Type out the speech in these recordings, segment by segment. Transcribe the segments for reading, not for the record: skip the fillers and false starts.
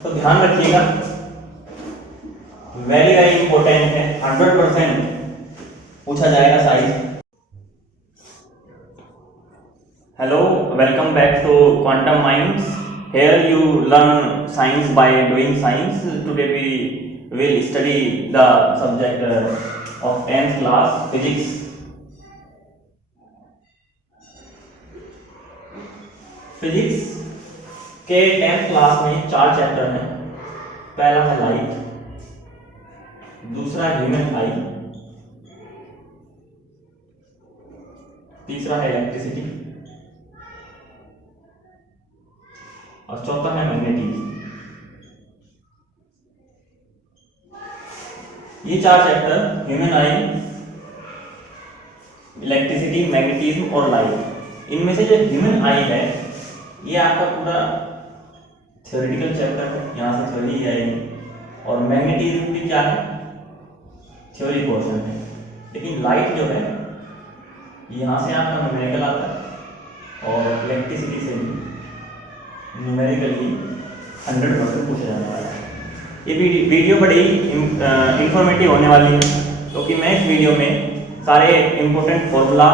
तो ध्यान रखिएगा, वेरी वेरी इंपॉर्टेंट है, 100% पूछा जाएगा size. Hello, welcome back to quantum minds. Here you learn science by doing science. Today we will study the subject of 10th class physics. Physics के 10th class में 4 chapter हैं। पहला है light, दूसरा human आई, तीसरा है इलेक्ट्रिसिटी और चौथा है मैग्नेटिज्म। ये 4 चैप्टर ह्यूमन आई, इलेक्ट्रिसिटी, मैग्नेटिज्म और लाइट, इनमें से जो ह्यूमन आई है ये आपका पूरा थ्योरेटिकल चैप्टर है, यहाँ से थ्योरी आएगी। और मैग्नेटिज्म भी क्या है, थ्योरी पोर्शन है। लेकिन लाइट जो है यहाँ से आपका न्यूमेरिकल आता है और इलेक्ट्रिसिटी से भी न्यूमेरिकली 100% पूछा जाने वाला है। ये वीडियो बड़ी इंफॉर्मेटिव होने वाली है, क्योंकि मैं इस वीडियो में सारे इम्पोर्टेंट फॉर्मूला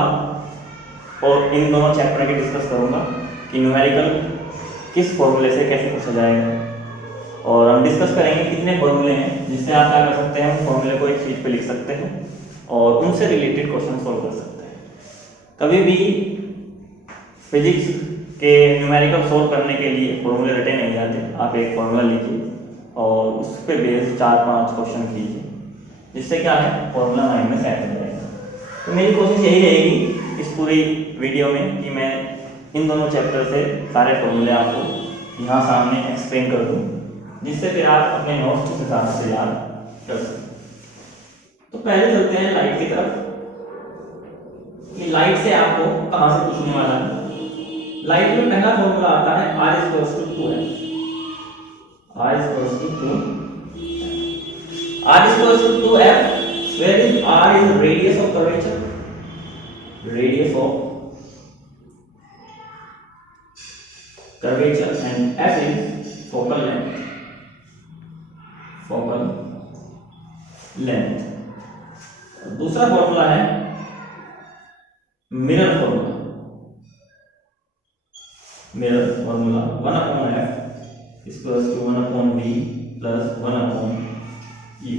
और इन दोनों चैप्टर के डिस्कस करूँगा कि न्यूमेरिकल किस फॉर्मूले से कैसे पूछा जाएगा। और हम डिस्कस करेंगे कितने फॉर्मूले हैं जिससे आप क्या कर सकते हैं, उन फॉर्मूले को एक शीट पे लिख सकते हैं और उनसे रिलेटेड क्वेश्चन सॉल्व कर सकते हैं। कभी भी फिजिक्स के न्यूमेरिकल सॉल्व करने के लिए फॉर्मूले रटे नहीं जाते। आप एक फॉर्मूला लिखिए और उस पर बेस्ड 4-5 क्वेश्चन कीजिए, जिससे क्या है फॉर्मूला माइंड में सेट हो जाएगा। तो मेरी कोशिश यही रहेगी इस पूरी वीडियो में कि मैं इन दोनों चैप्टर से सारे फॉर्मूले आपको यहाँ सामने एक्सप्लेन कर दूँ, जिससे फिर आप अपने नोट्स के हिसाब से याद कर सकें। तो पहले चलते हैं लाइट की तरफ कि लाइट से आपको कहाँ से पूछने वाला है। लाइट में पहला फॉर्मूला आता है R equals to 2F। R equals to 2, R equals to 2F, where is R is radius of curvature, radius of curvature, and F is focal length, focal length। दूसरा फॉर्मूला है mirror formula, mirror formula 1/f equals to 1/v plus 1/u।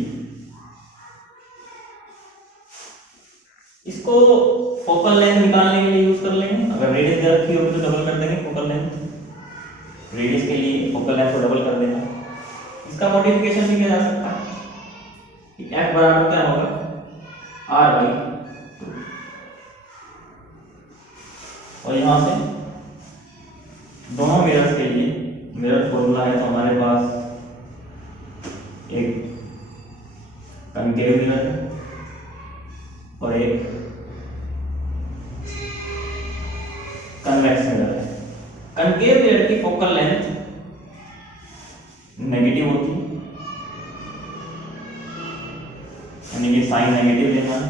इसको focal length निकालने के लिए use कर लेंगे। अगर radius दे रखी होगी तो डबल कर देंगे फोकल लेंथ, रेडियस के लिए फोकल लेंथ को डबल कर देना। इसका मॉडिफिकेशन भी किया जा सकता है कि f बराबर क्या होगा, r/2। और यहाँ से दोनों मिरर्स के लिए मिरर फॉर्मूला है, तो हमारे पास एक कनकेव मिरर है और एक कन्वेक्स मिरर है। कनकेव मिरर की फोकल लेंथ नेगेटिव होती है, यानी कि साइन नेगेटिव लेना है,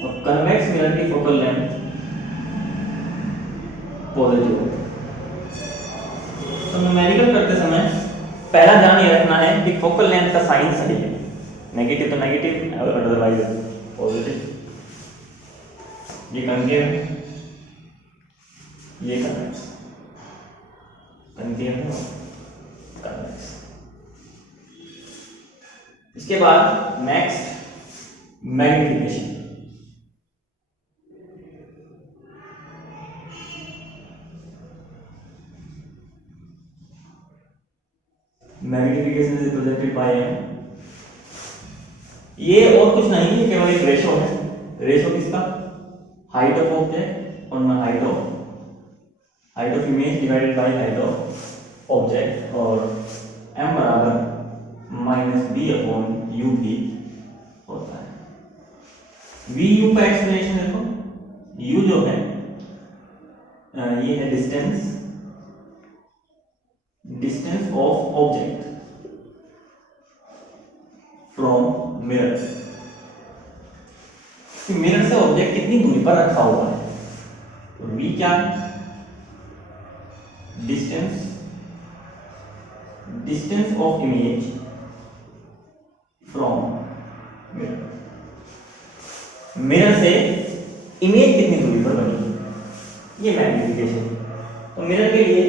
और कन्वेक्स मिरर की फोकल लेंथ पॉजिटिव होती है। तो न्यूमेरिकल करते समय पहला ध्यान ये रखना है कि फोकल लेंथ का साइन सही है, नेगेटिव तो नेगेटिव, अदरवाइज पॉजिटिव। ये कनकेव है, ये कन्वेक्स, कनकेव है, कन्वेक्स। इसके बाद next magnification. Magnification is represented bye m। ये और कुछ नहीं है, केवल एक रेशो है। रेशो किसका, हाइट ऑफ ऑब्जेक्ट और height of image divided by height of object, और m बराबर -b/u भी होता है। vu का एक्सप्लेनेशन देखो, u जो है ये है distance of object from mirror. Mirror से ऑब्जेक्ट कितनी दूरी पर रखा हुआ है, तो v क्या है, distance distance of image from mirror, mirror से इमेज कितनी दूरी पर बनी है, ये मैग्निफिकेशन। तो मिरर के लिए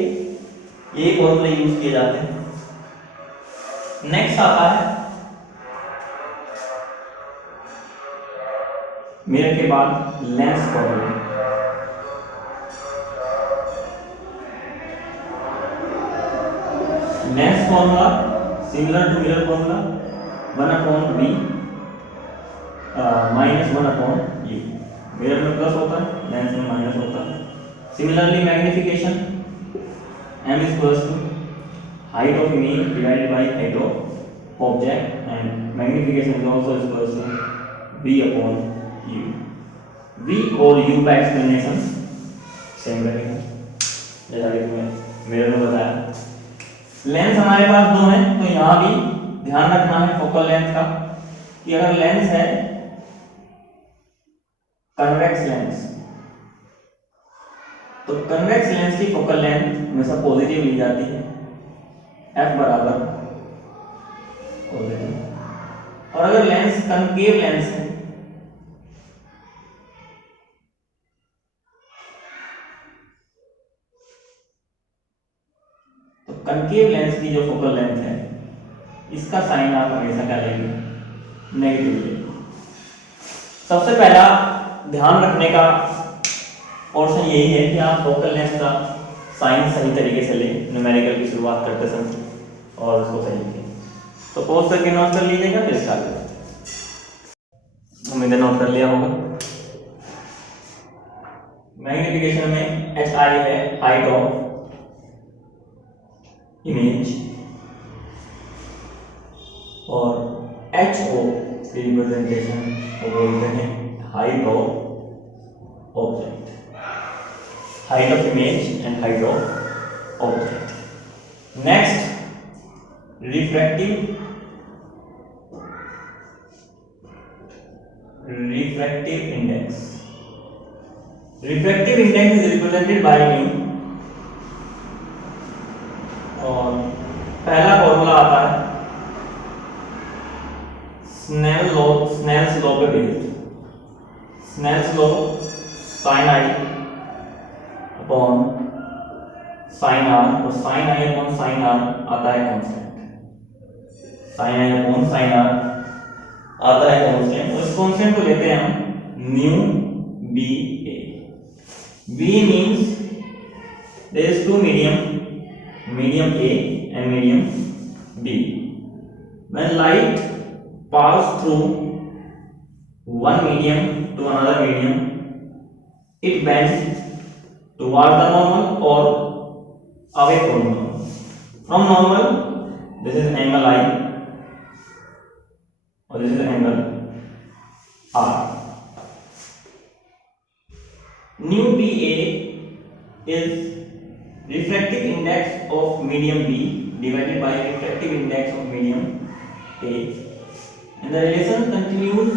ये फॉर्मूले यूज किए जाते हैं। नेक्स्ट आता है मिरर के बाद lens formula. Lens formula similar to mirror formula, 1/b minus 1/u। Mirror में प्लस होता है, लेंस में माइनस होता है। Similarly magnification m is equals to height of image divided by height of object, and magnification is also equals to v upon u। v और u का explanation same रहेगा जैसा कि तुम्हें मिरर में बताया। लेंस हमारे पास दो हैं, तो यहाँ भी ध्यान रखना है फोकल लेंथ का कि अगर लेंस है कन्वेक्स लेंस, तो कन्वेक्स लेंस की फोकल लेंथ हमेशा पॉजिटिव ली जाती है, f बराबर पॉजिटिव। और अगर लेंस कनकेव लेंस है तो कनकेव लेंस की जो फोकल लेंथ है इसका साइन आप हमेशा क्या लेंगे, नेगेटिव लेंगे। सबसे पहला ध्यान रखने का ऑप्शन यही है कि आप फोकल लेंथ का साइन सही तरीके से लें न्यूमेरिकल की शुरुआत करते समय और उसको सही लें। तो पॉज करके नोट कर लीजिएगा, फिर स्टार्ट करें। उम्मीद है नोट कर लिया होगा। मैग्निफिकेशन में एच आई है हाइट ऑफ इमेज, और एच ओ रिप्रेजेंटेशन को बोलते हैं height of object, height of image and height of object. Next refractive index. Refractive index is represented by mu, और पहला फॉर्मूला आता है स्नेल्स लॉ पे based. Snell's law sine I upon sine R, और sine I upon sine R आता है constant. Sine I upon sine R आता है कांस्टेंट, और इस कांस्टेंट को लेते हैं हम nu B A. B means there is two medium A and medium B. When light pass through one medium to another medium, it bends toward the normal or away from normal. From normal, this is angle I, or this is angle R. Nu BA is refractive index of medium B divided by refractive index of medium A, and the relation continues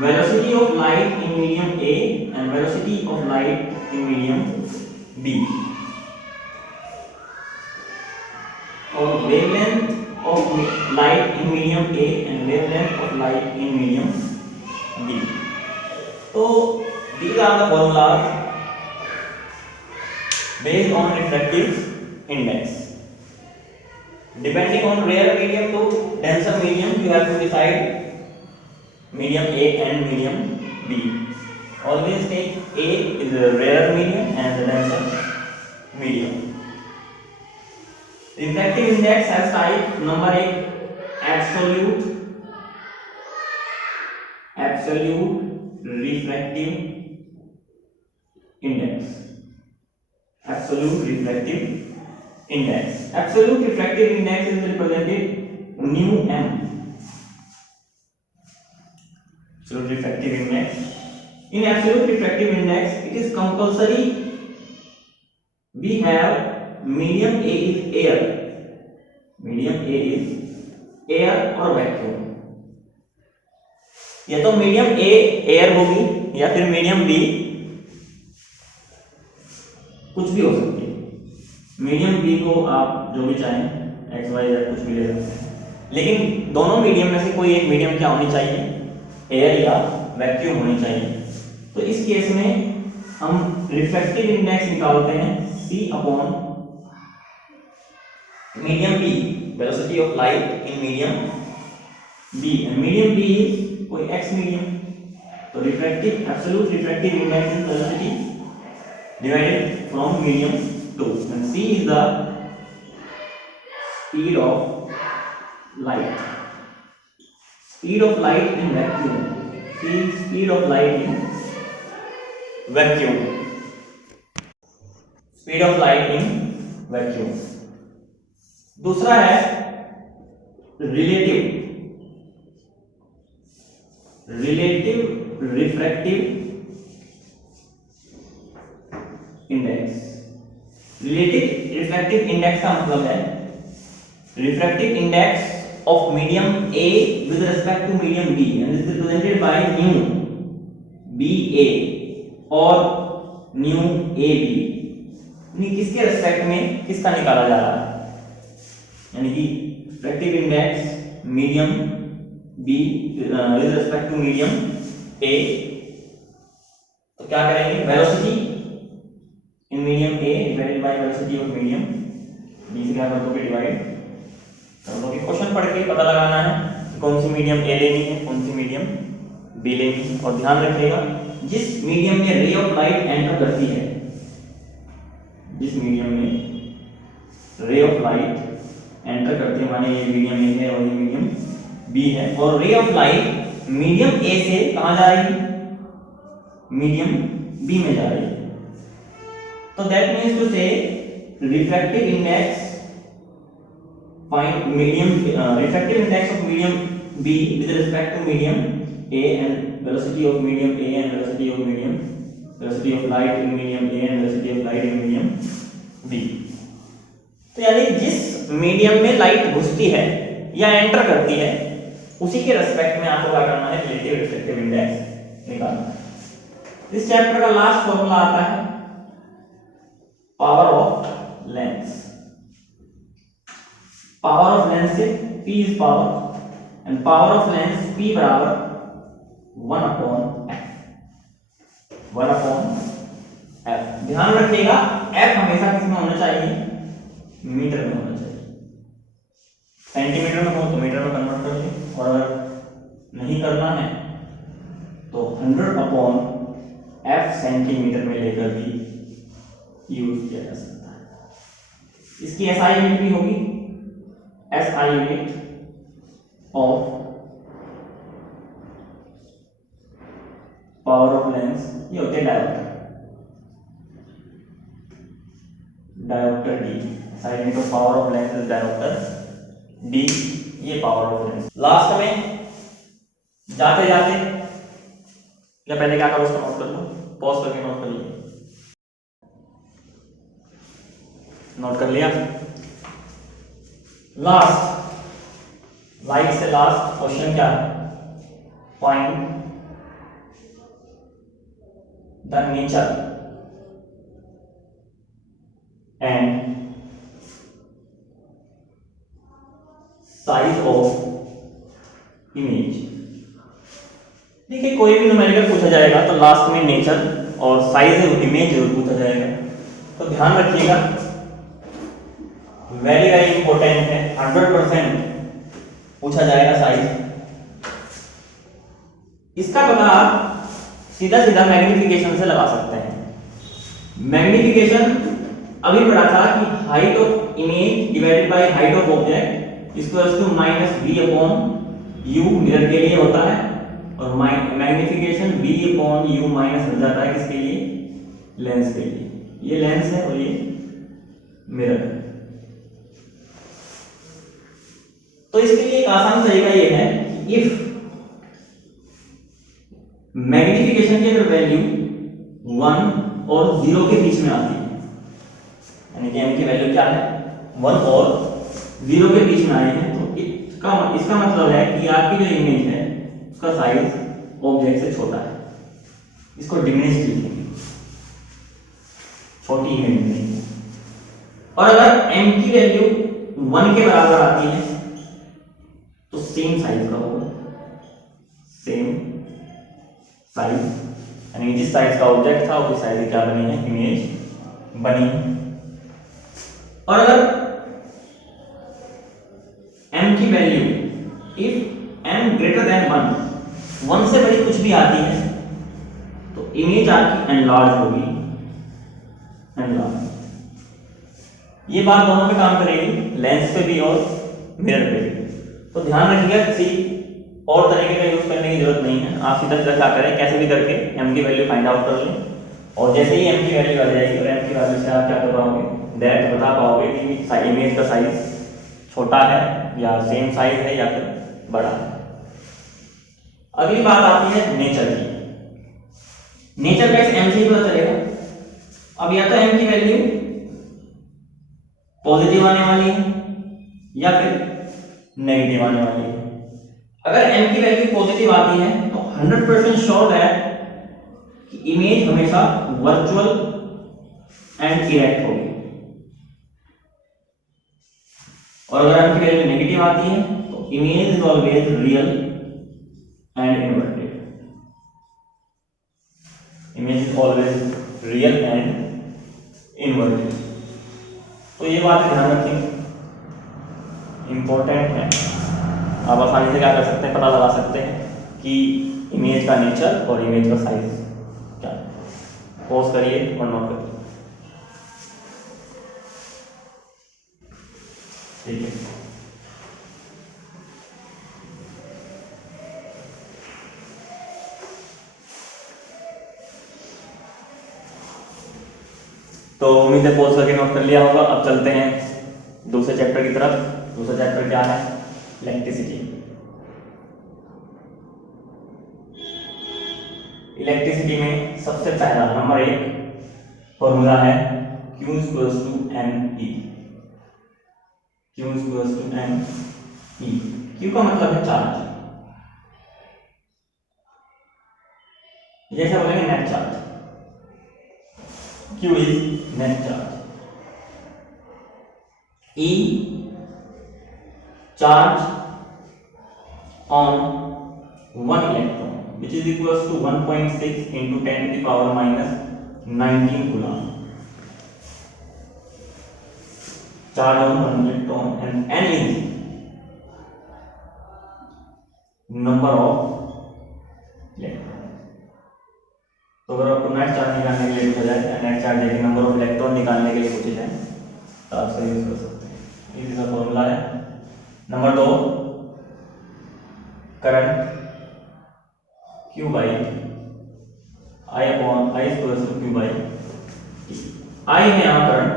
velocity of light in medium A and velocity of light in medium B, or wavelength of light in medium A and wavelength of light in medium B. So these are the formulas based on refractive index. Depending on rare medium to denser medium, you have to decide medium A and medium B. Always take A is a rare medium and the denser medium. Refractive index has type number 1 absolute refractive index. Absolute refractive index. Absolute refractive index is represented nu m. Absolute refractive index. In absolute refractive index, it is compulsory we have medium A is air. Medium A is air or vacuum. या तो medium A air होगी या फिर medium B कुछ भी हो सकती है। मीडियम B को आप जो भी चाहें एक्स वाई जेड कुछ भी ले सकते हैं, लेकिन दोनों मीडियम में से कोई एक मीडियम क्या होनी चाहिए, एयर या वैक्यूम होनी चाहिए। तो इस केस में हम रिफ्रैक्टिव इंडेक्स निकालते हैं C upon medium B, velocity of light in medium B, and medium B is कोई x मीडियम, तो refractive absolute refractive index is velocity divided from medium 2, and C is the speed of light. Speed of light in vacuum. C is speed of light in vacuum. Speed of light in vacuum. दूसरा है relative refractive index. Relative refractive index का मतलब है refractive index of medium A with respect to medium B and is represented by nu BA और nu AB। यानी किसके respect में किसका निकाला जा रहा है, यानी कि refractive index medium B with respect to medium A, तो क्या करेंगे, velocity in medium A divided by velocity of medium B से क्या कर दोगे, डिवाइड कर दोगे। क्वेश्चन पढ़ के पता लगाना है कि कौन सी मीडियम A लेनी है, कौन सी मीडियम B लेनी है। और ध्यान रखिएगा जिस मीडियम में रे ऑफ लाइट एंटर करती है, जिस मीडियम में रे ऑफ लाइट एंटर करती है, माने ये मीडियम A है और ये मीडियम B है, और ray of light medium A से कहां जा रही है, मीडियम B में जा रही है। So that means to say refractive index find medium refractive index of medium B with respect to medium A and velocity of medium A and velocity of light in medium A and velocity of light in medium B। तो यानी जिस medium में light घुसती है या enter करती है उसी के रेस्पेक्ट में आपको क्या करना है, रिलेटिव रिफ्रैक्टिव इंडेक्स निकालना है। इस चैप्टर का लास्ट फॉर्मूला आता है power of lens. Power of lens से P is power and power of lens P बराबर 1/f। ध्यान रखिएगा F हमेशा किसमें होना चाहिए, मीटर में होना चाहिए। सेंटीमीटर में हो तो मीटर में कन्वर्ट कर लें, और अगर नहीं करना है तो 100/f सेंटीमीटर में लेकर भी यूज किया जा सकता है। इसकी SI यूनिट भी होगी, SI unit of power of lens, ये होते हैं dioptre D। SI unit of power of lens is dioptre D, ये पावर ऑफ लेंस। लास्ट में जाते जाते या पहले क्या करो, उसको नोट कर लो, पॉज करके नोट कर लो, नोट कर लिया। लास्ट लाइट से लास्ट क्वेश्चन क्या है, find the nature and size of image. देखिए कोई भी न्यूमेरिकल पूछा जाएगा तो लास्ट में नेचर और साइज ऑफ इमेज जरूर पूछा जाएगा, तो ध्यान रखिएगा, वेरी वेरी इंपॉर्टेंट है, 100% पूछा जाएगा साइज। इसका पता आप सीधा सीधा मैग्निफिकेशन से लगा सकते हैं। मैग्निफिकेशन अभी पढ़ा था कि height of image divided by height of object equals to -v/u mirror के लिए होता है, और मैग्निफिकेशन v/u माइनस हो जाता है किसके लिए, लेंस के लिए। ये लेंस है और ये मिरर है। तो इसके लिए एक आसान तरीका ये है कि इफ मैग्निफिकेशन की अगर वैल्यू 1 और 0 के बीच में आती है, यानी कि m की वैल्यू क्या है, 1 और 0 के बीच में आई है, तो इसका मतलब है कि आपकी जो इमेज है उसका साइज ऑब्जेक्ट से छोटा है। इसको डिमिनिश्ड लिखेंगे, छोटी इमेज नहीं। और अगर m की वैल्यू 1 के बराबर आती है तो सेम साइज का होगा, सेम साइज, यानी जिस साइज का ऑब्जेक्ट था उस साइज की क्या बनी है, इमेज बनी है। और अगर m की value if m greater than 1 से बड़ी कुछ भी आती है तो इमेज आपकी एनलार्ज होगी, एनलार्ज। ये बात दोनों पे काम करेगी, लेंस पे भी और मिरर पे भी। तो ध्यान रखिएगा किसी और तरीके का यूज करने की जरूरत नहीं है, आप सीधा सीधा क्या करें, कैसे भी करके m की वैल्यू फाइंड आउट कर लें, और जैसे ही m की वैल्यू आ जाएगी और m की वैल्यू से आप क्या कर पाओगे, डायरेक्ट बता पाओगे कि इमेज का साइज छोटा है या सेम साइज है या फिर बड़ा है। अगली बात आती है नेचर की। नेचर का इस m से ही पता चलेगा। अब या तो m की वैल्यू पॉजिटिव आने वाली है या फिर नेगेटिव आने वाली है। अगर m की वैल्यू पॉजिटिव आती है तो 100% श्योर है कि इमेज हमेशा वर्चुअल एंड इरेक्ट होगी, और अगर m की वैल्यू नेगेटिव आती है तो image is always real and inverted, image is always real and inverted. तो ये बात ध्यान रखें, इंपॉर्टेंट है। आप आसानी से क्या कर सकते हैं, पता लगा सकते हैं कि इमेज का नेचर और इमेज का साइज क्या है। पॉज करिए और नोट करिए, ठीक है। तो उम्मीद है पॉज करके नोट कर लिया होगा। अब चलते हैं दूसरे चैप्टर की तरफ। दूसरा चैप्टर क्या है, इलेक्ट्रिसिटी। इलेक्ट्रिसिटी में सबसे पहला नंबर 1 फॉर्मूला है Q equals to M E। Q equals to M E। Q का मतलब है चार्ज, जैसे बोलेंगे net charge. Q is net charge. E charge on 1 electron which is equals to 1.6 into 10 to the power minus 19 coulomb. Charge on 1 electron and N is number of electron. तो अगर आपको net charge निकालने के लिए पूछा जाए, net charge के number of electron निकालने के लिए पूछे जाए तो आप इसका यूज कर सकते हैं। इसी का फॉर्मूला है। Number 2 current Q by I upon I equals to Q by T। I है यहाँ current,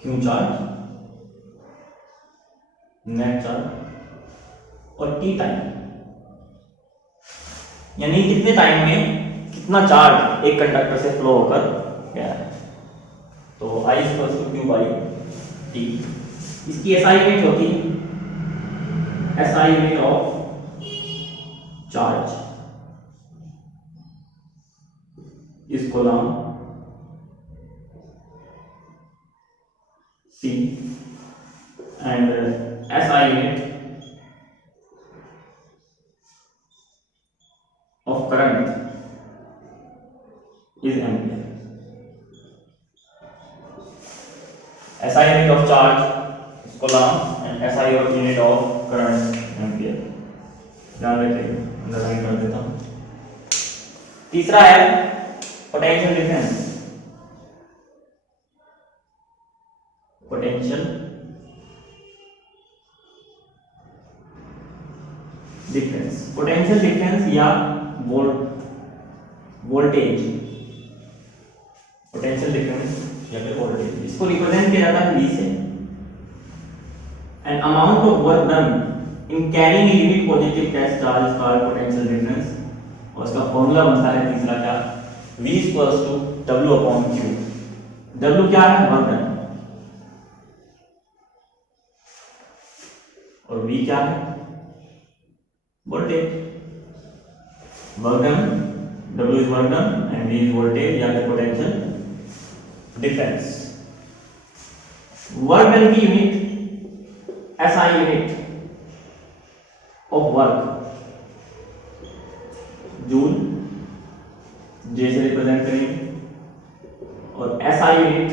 Q charge, net charge और T टाइम, यानी कितने टाइम में कितना चार्ज एक कंडक्टर से फ्लो होकर गया है। तो I equals to Q by T। इसकी SI यूनिट होती है SI यूनिट ऑफ चार्ज इस kolam C and SI unit of current is ampere. SI unit of charge is coulomb and SI unit of current ampere. ध्यान रखिए, underline कर देता हूं। तीसरा है potential difference. Potential difference, potential difference या voltage, potential difference या फिर वोल्टेज, इसको रिप्रेजेंट किया जाता है V से। An amount of work done in carrying a unit positive cash charge is called potential difference. और इसका फॉर्मूला बनता है तीसरा क्या, V equals to W upon Q। W क्या है, वर्क डन, और V क्या है, voltage. Work done, W is work done and V is voltage या फिर पोटेंशियल डिफरेंस। वर्क डन की unit SI unit of work joule, J से represent करेंगे, और SI unit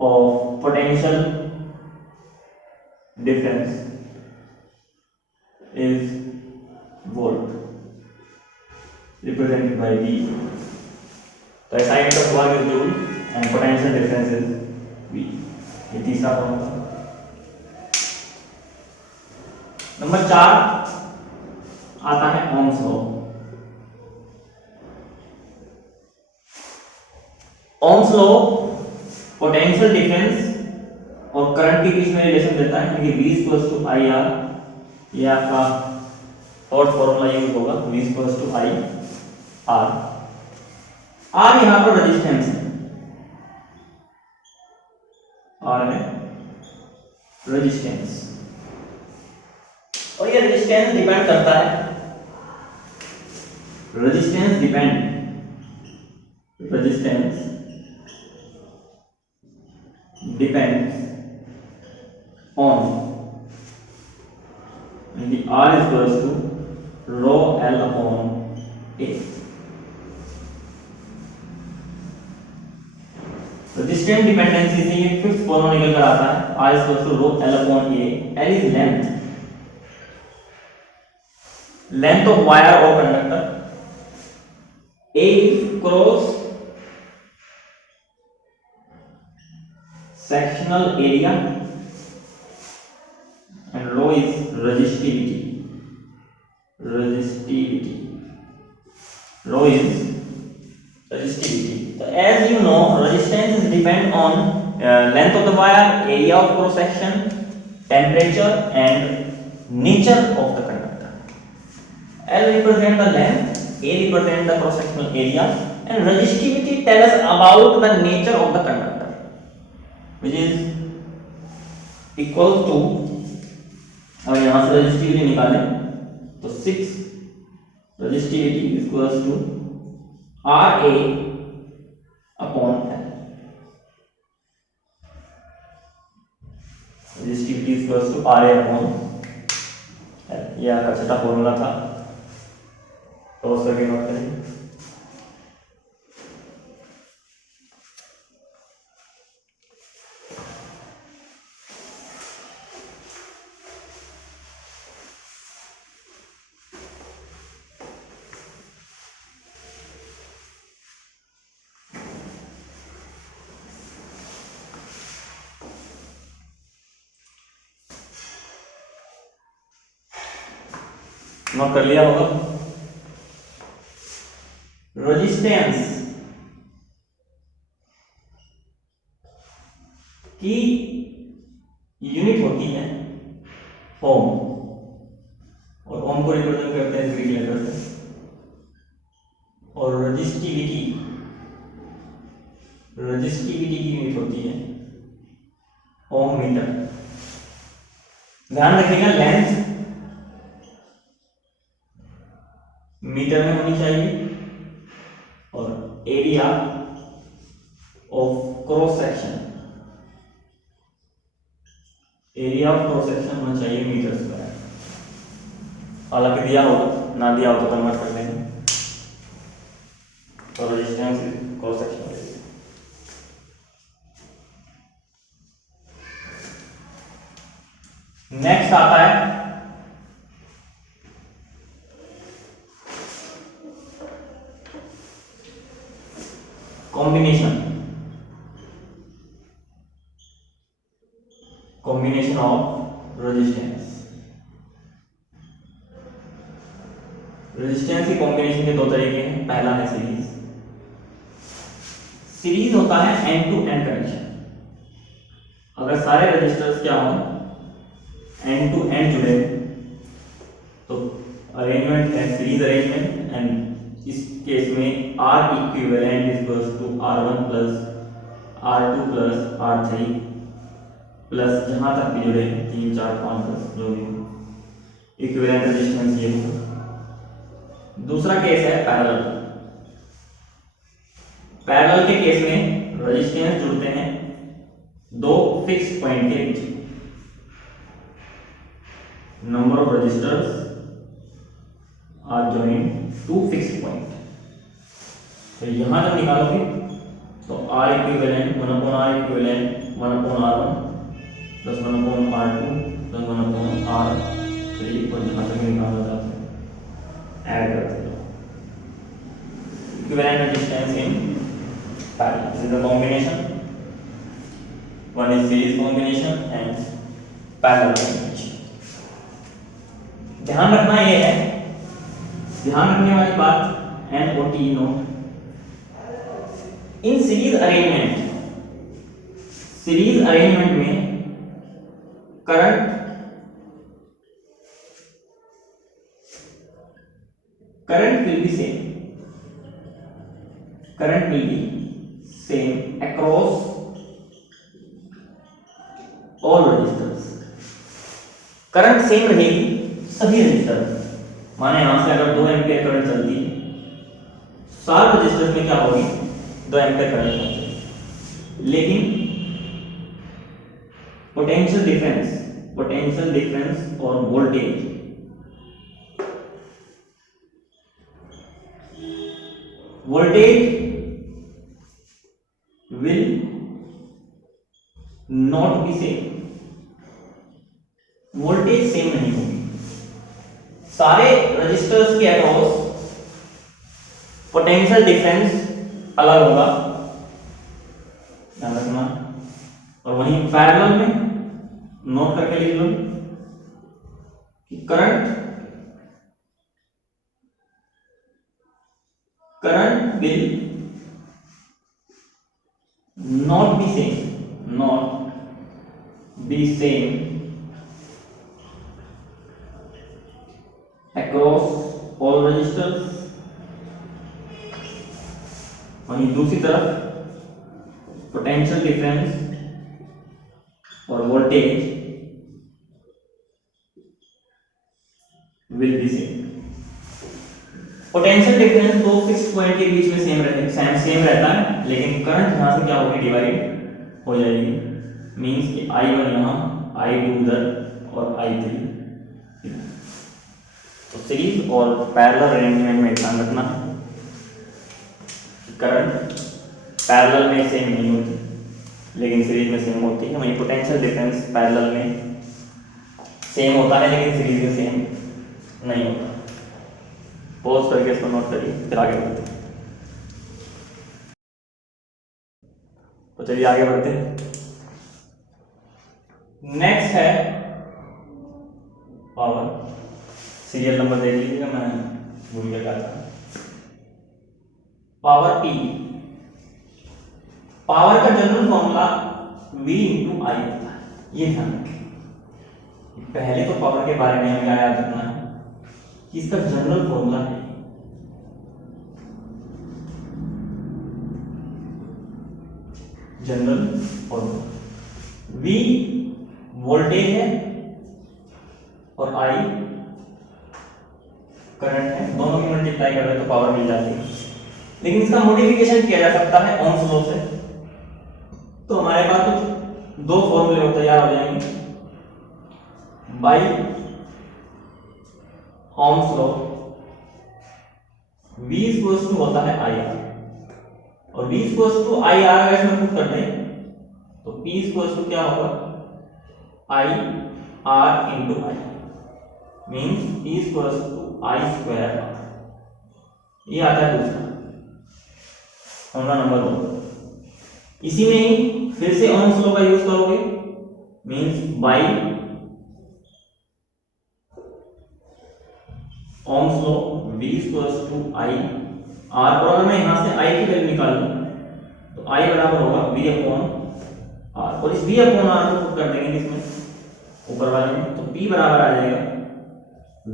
of potential difference is volt, represented by V. तो SI unit of work is joule and potential difference is V. ये तीसरा formula. Number 4 आता है Ohm's law. Ohm's law potential difference और current के बीच में रिलेशन देता है, यानी कि V IR, ये आपका फोर्थ फॉर्मूला यूज होगा, V IR। R यहां पर रेजिस्टेंस है, R है रेजिस्टेंस, और ये रेजिस्टेंस डिपेंड करता है, resistance depends on R is equals to rho L upon A. Resistance dependency से ये फिफ्थ फॉर्मूला निकल कर आता है, R is equals to rho L upon A. L is length of wire or conductor. A is cross sectional area and rho is resistivity. Rho is resistivity. So as you know, resistance is depend on length of the wire, area of cross section, temperature and nature of the conductor. L represent the length, A represent the cross sectional area, and resistivity tell us about the nature of the conductor, which is equal to, और यहां से resistivity निकालें तो 6 resistivity equals to RA upon L। Resistivity equals to RA upon L। ये आपका छठा formula था, तो उस करके नोट करेंगे। नोट कर लिया होगा। रेजिस्टेंस की यूनिट होती है ओम, और ओम को रिप्रेजेंट करते हैं ग्रीक लेटर से, और रेजिस्टिविटी की यूनिट होती है ओम मीटर। ध्यान रखिएगा, लेंथ मीटर में होनी चाहिए और एरिया ऑफ क्रॉस सेक्शन होना चाहिए मीटर स्क्वायर। हालांकि दिया होगा, ना दिया हो तो कन्वर्ट कर लेंगे। तो रेजिस्टेंस क्रॉस सेक्शन नेक्स्ट आता है कॉम्बिनेशन ऑफ रेजिस्टेंस की कॉम्बिनेशन के दो तरीके हैं। पहला है सीरीज होता है एंड टू एंड कनेक्शन। अगर सारे रजिस्टर्स क्या हो एंड टू एंड जुड़े तो अरेंजमेंट है सीरीज अरेंजमेंट, एंड इस केस में R equivalent is equals to R1 plus R2 plus R3 plus जहां तक भी जुड़े 3 4 5 10 जो भी इक्विवेलेंट रेजिस्टेंस ये होगा। दूसरा केस है पैरेलल के केस में रेजिस्टेंस जुड़ते हैं दो फिक्स पॉइंट के बीच, number of registers are joined to fix point. तो यहां जब निकालोगे तो R equivalent 1/r equivalent 1/r1 plus 1/r2 plus 1/r3 और जहां तक निकालना चाहते हैं ऐड करते हैं equivalent resistance in parallel. This is the combination, one is series combination and parallel combination. ध्यान रखना ये है, ध्यान रखने वाली बात NOT note, in series arrangement में current will be same across all registers। Current same रहेगी सभी रजिस्टर, माने यहां से अगर 2 एम्पीयर करंट चलती है, सारे रजिस्टर्स में क्या होगी 2 एम्पीयर करंट चलती, लेकिन पोटेंशियल डिफरेंस और voltage will not be same, voltage same नहीं होगी। सारे रजिस्टर्स के अक्रॉस पोटेंशियल डिफरेंस अलग होगा, ध्यान रखना। और वहीं पैरेलल में नोट करके लिख लो कि current will not be same across all registers। वहीं दूसरी तरफ पोटेंशियल डिफरेंस और voltage will be same. Potential difference दो फिक्स पॉइंट के बीच में सेम रहता है, लेकिन करंट यहां से क्या होगी डिवाइड हो जाएगी, मींस कि I1 यहां, I2 उधर और I3। तो सीरीज और पैरेलल अरेंजमेंट में ध्यान रखना है, करंट पैरेलल में सेम नहीं होती लेकिन सीरीज में सेम होती है। वहीं पोटेंशियल डिफरेंस पैरेलल में सेम होता है लेकिन सीरीज में सेम नहीं होता। पॉज करके इसको नोट करिए, फिर आगे बढ़ते हैं। तो चलिए आगे बढ़ते हैं। नेक्स्ट है पावर। सीरियल नंबर देख लीजिएगा, मैं भूल गया क्या था। पावर P, पावर का जनरल फॉर्मूला V × I होता है, ये ध्यान रखें। पहले तो पावर के बारे में हमें याद रखना है कि इसका जनरल फॉर्मूला है जनरल फॉर्मूला। V वोल्टेज है और I करंट है, दोनों की मल्टीप्लाई कर रहे तो पावर मिल जाती है। लेकिन इसका मॉडिफिकेशन किया जा सकता है ओम्स लॉ से। तो हमारे पास कुछ दो फॉर्मूले तैयार हो जाएंगे बाय ओम्स लॉ। V होता है IR और V IR अगर इसमें पुट कर दें तो P क्या होगा IR × I, means P I²। ये आता है दूसरा फॉर्मूला नंबर 2। इसी में ही फिर से ओम्स लॉ का यूज करोगे, means by Ohm's law V I R। और अगर मैं यहां से I की वैल्यू निकालूं तो I बराबर होगा V/R, और इस V/R को पुट कर देंगे इसमें ऊपर वाले में, तो P बराबर आ जाएगा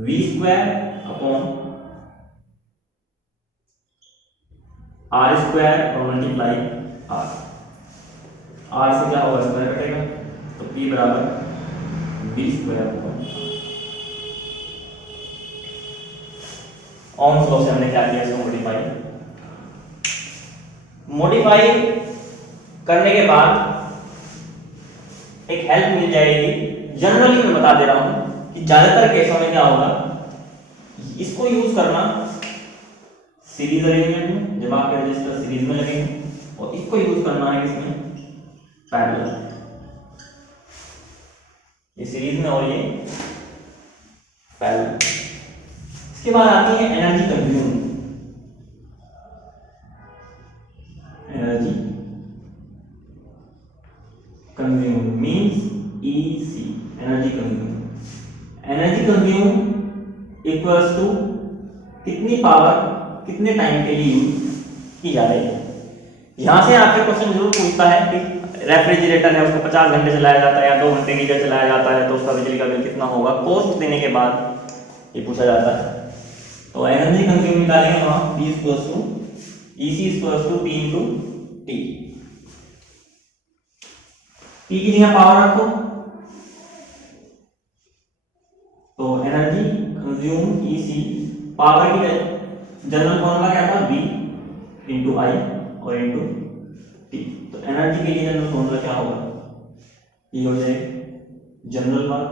V² R² और मल्टीप्लाई R। R से क्या होगा स्क्वायर कटेगा तो P बराबर V²। ओम्स लॉ से हमने क्या किया, इसको मॉडिफाई करने के बाद एक हेल्प मिल जाएगी। जनरली मैं बता दे रहा हूं कि ज्यादातर केसों में क्या होगा, इसको यूज करना सीरीज अरेंजमेंट में, जब आपके रजिस्टर सीरीज में लगेंगे, और इसको यूज करना है इसमें पैरेलल, ये सीरीज में और ये पैरेलल। इसके बाद आती है energy consume. Energy consume means EC, energy consume. Energy consume equals to कितनी पावर कितने टाइम के लिए यूज की जा रही है। यहां से आपके क्वेश्चन जरूर पूछता है कि रेफ्रिजरेटर है उसको 50 घंटे चलाया जाता है या 2 घंटे के लिए चलाया जाता है तो उसका बिजली का बिल कितना होगा, कॉस्ट देने के बाद ये पूछा जाता है। तो एनर्जी कंज्यूम निकालेंगे वहां P equals to EC equals to P into T। P की जगह पावर रखो, तो एनर्जी कंज्यूम EC, पावर की जनरल फॉर्मूला क्या था, V इंटू I और इंटू T। तो एनर्जी के लिए जनरल फॉर्मूला क्या होगा, ये हो जाएगा जनरल बात।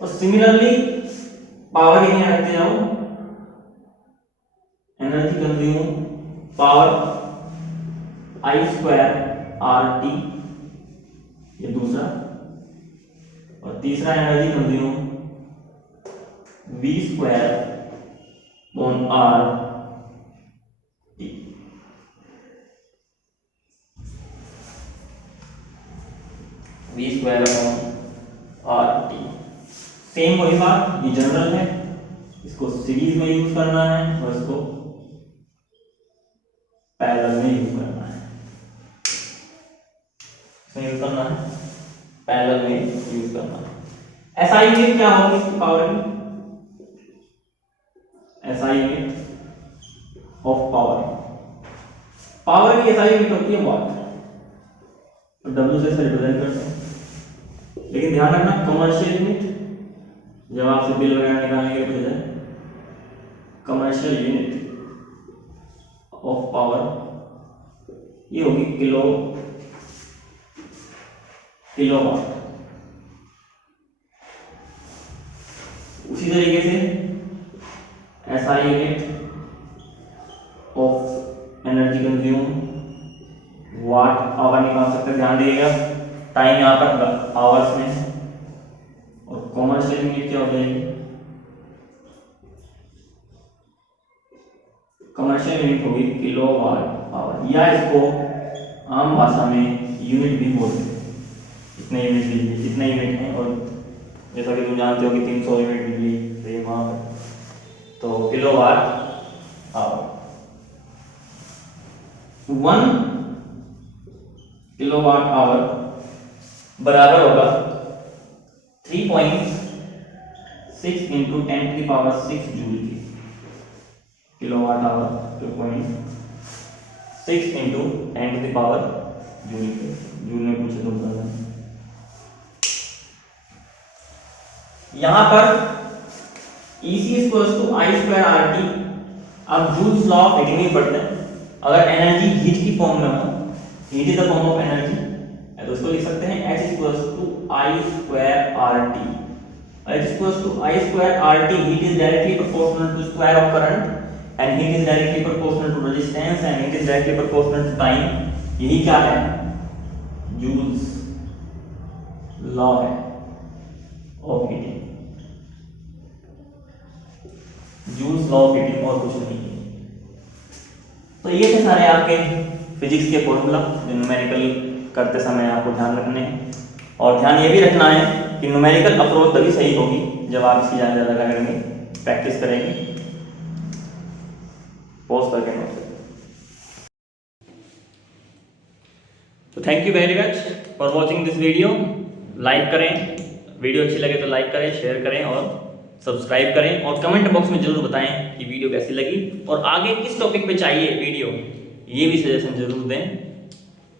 और सिमिलरली पावर की यहाँ रखते जाओ, energy consume power I square RT, ये दूसरा, और तीसरा energy consume V square upon RT। V square upon RT। Same वही बात, ये जनरल है, इसको सीरीज में यूज करना है और इसको पैरेलल में यूज करना है। इसमें यूज करना है, पैरेलल में यूज करना है। SI यूनिट क्या होगी इसकी पावर की, SI unit of power, power की SI यूनिट होती है वाट, तो W से रिप्रेजेंट करते हैं। लेकिन ध्यान रखना कमर्शियल यूनिट, जब आपसे बिल वगैरह निकालने के लिए पूछा जाए, कमर्शियल यूनिट ऑफ पावर ये होगी किलोवाट। उसी तरीके से SI unit of energy consume watt hour निकाल सकते हैं। ध्यान दीजिएगा टाइम यहाँ पर आवर्स में, और कॉमर्शियल यूनिट क्या हो जाएगी, कमर्शियल यूनिट होगी किलोवाट आवर, या इसको आम भाषा में यूनिट भी बोलते हैं। इतने यूनिट बिजली, इतने यूनिट हैं, और जैसा कि तुम जानते हो कि 300 यूनिट बिजली सेम वहाँ पर, तो किलोवाट आवर। 1 किलोवाट आवर बराबर होगा 3.6 इंटू 10⁻⁶ जूल की। किलोवाट आवर 2.6 इंटू 10⁻⁶ जूल की, जूल में पूछे तो यहां पर EC equals to I square RT। आप जूल्स लॉ ऑफ हीटिंग में पढ़ते हैं, अगर एनर्जी हीट की फॉर्म में हो, heat is the form of energy, तो इसको लिख सकते हैं H equals to I square RT। H equals to I square RT, heat is directly proportional to square of current and heat is directly proportional to resistance and heat is directly proportional to time. यही क्या है, Joule's law है of heating, Joule's law of heating, और कुछ नहीं है। तो ये थे सारे आपके फिजिक्स के फॉर्मूला जो न्यूमेरिकल करते समय आपको ध्यान रखने हैं, और ध्यान ये भी रखना है कि न्यूमेरिकल अप्रोच तभी सही होगी जब आप इसकी ज़्यादा करेंगे, प्रैक्टिस करेंगे। पॉज करके नोट करें। तो thank you very much for watching this video. Like करें, वीडियो अच्छी लगे तो लाइक करें, शेयर करें और सब्सक्राइब करें, और कमेंट बॉक्स में जरूर बताएं कि वीडियो कैसी लगी और आगे किस टॉपिक पे चाहिए वीडियो, ये भी सजेशन जरूर दें।